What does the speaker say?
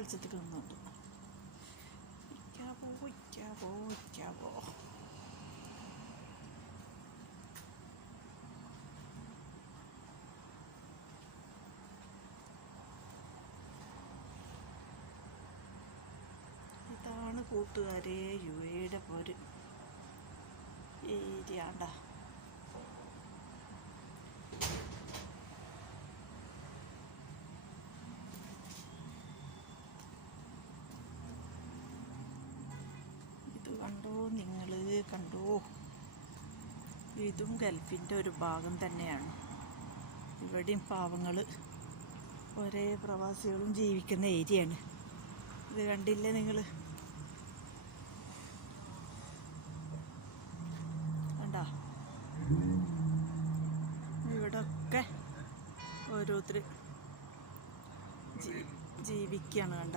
വെളിച്ചത്തിൽ ഇക്കാവോ ഇതാണ് കൂട്ടുകാരെ യു എയുടെ പോര് ഏരിയാണ്ട ഇത് കണ്ടോ നിങ്ങൾ കണ്ടോ? ഇതും ഗൾഫിന്റെ ഒരു ഭാഗം തന്നെയാണ്. ഇവിടെയും പാവങ്ങൾ ഒരേ പ്രവാസികളും ജീവിക്കുന്ന ഏരിയയാണ്. ഇത് കണ്ടില്ലേ നിങ്ങൾ കണ്ടാ? ഇവിടൊക്കെ ഓരോരുത്തർ ജീവിക്കുകയാണ് കണ്ട.